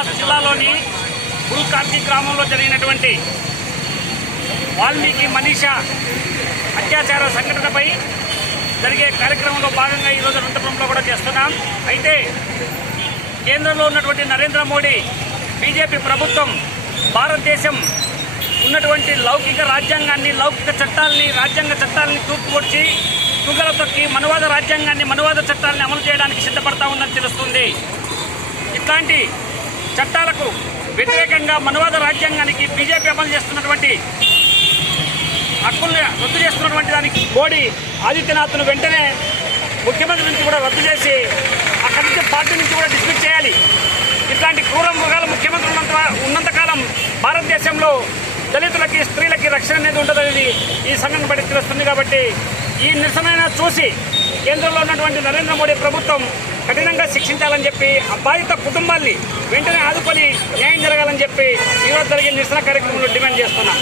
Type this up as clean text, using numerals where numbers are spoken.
ద్రాస్ జిల్లాలోని గుల్కార్కి గ్రామంలో జరిగినటువంటి వాల్మీకి మనీషా అత్యాచార సంఘటనపై జరిగే కార్యక్రమంలో భాగంగా ఈరోజు అనంతపురంలో కూడా చేస్తున్నాం. అయితే కేంద్రంలో ఉన్నటువంటి నరేంద్ర మోడీ బీజేపీ ప్రభుత్వం భారతదేశం ఉన్నటువంటి లౌకిక రాజ్యాంగాన్ని, లౌకిక చట్టాలని, రాజ్యాంగ చట్టాలని తూర్పుకొచ్చి తుంగలో తొక్కి మనువాద రాజ్యాంగాన్ని, మనువాద చట్టాలని అమలు చేయడానికి సిద్ధపడతా ఉందని తెలుస్తుంది. ఇట్లాంటి చట్టాలకు వ్యతిరేకంగా మనువాద రాజ్యాంగానికి బీజేపీ అమలు చేస్తున్నటువంటి హక్కుల్ని రద్దు చేస్తున్నటువంటి దానికి మోడీ ఆదిత్యనాథ్ను వెంటనే ముఖ్యమంత్రి నుంచి కూడా రద్దు చేసి అక్కడి నుంచి పార్టీ నుంచి కూడా డిస్మిస్ చేయాలి. ఇట్లాంటి క్రూర మృగాల ముఖ్యమంత్రి ఉన్నంతకాలం భారతదేశంలో దళితులకి, స్త్రీలకి రక్షణ అనేది ఉండదనేది ఈ సంఘటన బట్టి తెలుస్తుంది. కాబట్టి ఈ నిరసన చూసి కేంద్రంలో ఉన్నటువంటి నరేంద్ర మోడీ ప్రభుత్వం కఠినంగా శిక్షించాలని చెప్పి ఆ బాధిత కుటుంబాల్ని వెంటనే ఆదుకొని న్యాయం జరగాలని చెప్పి ఈరోజు జరిగే నిరసన కార్యక్రమంలో డిమాండ్ చేస్తున్నాం.